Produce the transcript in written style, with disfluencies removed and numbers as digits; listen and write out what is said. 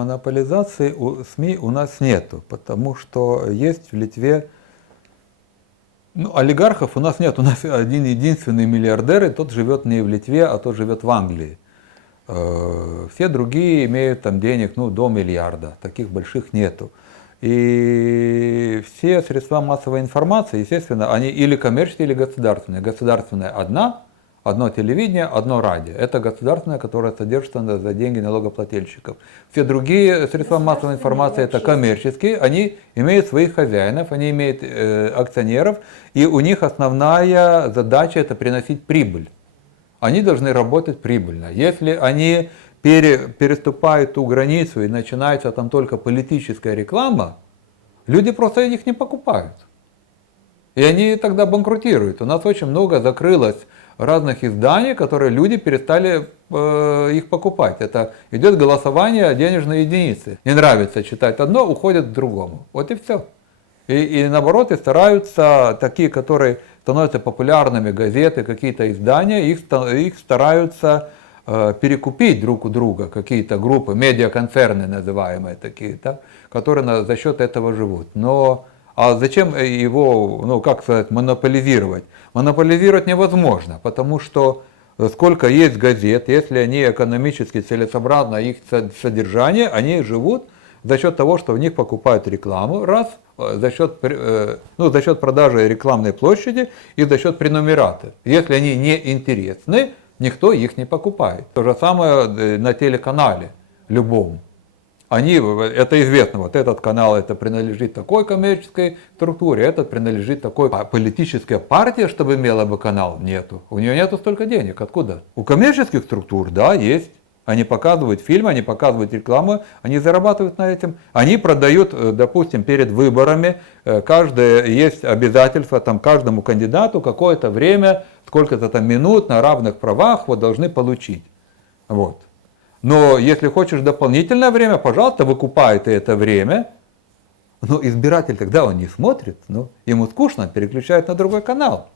Монополизации у СМИ у нас нету, потому что есть в Литве, олигархов у нас нет, у нас один единственный миллиардер, и тот живет не в Литве, а тот живет в Англии. Все другие имеют там денег до миллиарда, таких больших нету. И все средства массовой информации, естественно, они или коммерческие, или государственные. Государственная одно телевидение, одно радио. Это государственное, которое содержится за деньги налогоплательщиков. Все другие средства массовой информации это коммерческие, они имеют своих хозяинов, они имеют акционеров, и у них основная задача это приносить прибыль. Они должны работать прибыльно. Если они переступают ту границу и начинается там только политическая реклама, люди просто их не покупают. И они тогда банкротируют. У нас очень много закрылось разных изданий, которые люди перестали их покупать. Это идет голосование о денежной единице. Не нравится читать одно, уходят к другому. Вот и все. И наоборот, и стараются такие, которые становятся популярными, газеты, какие-то издания, их стараются перекупить друг у друга, какие-то группы, медиаконцерны называемые такие, да, которые за счет этого живут. А зачем его, как сказать, монополизировать? Монополизировать невозможно, потому что сколько есть газет, если они экономически целесообразно, их содержание, они живут за счет того, что в них покупают рекламу, за счет продажи рекламной площади и за счет пrenumeraты. Если они не интересны, никто их не покупает. То же самое на телеканале любом. Это известно, вот этот канал это принадлежит такой коммерческой структуре, этот принадлежит такой. А политическая партия, чтобы имела бы канал, нету. У нее нету столько денег. Откуда? У коммерческих структур, да, есть. Они показывают фильмы, они показывают рекламу, они зарабатывают на этом. Они продают, допустим, перед выборами, есть обязательство каждому кандидату какое-то время, сколько-то там минут на равных правах должны получить. Вот. Но если хочешь дополнительное время, пожалуйста, выкупай ты это время. Но избиратель тогда он не смотрит, ему скучно, переключает на другой канал.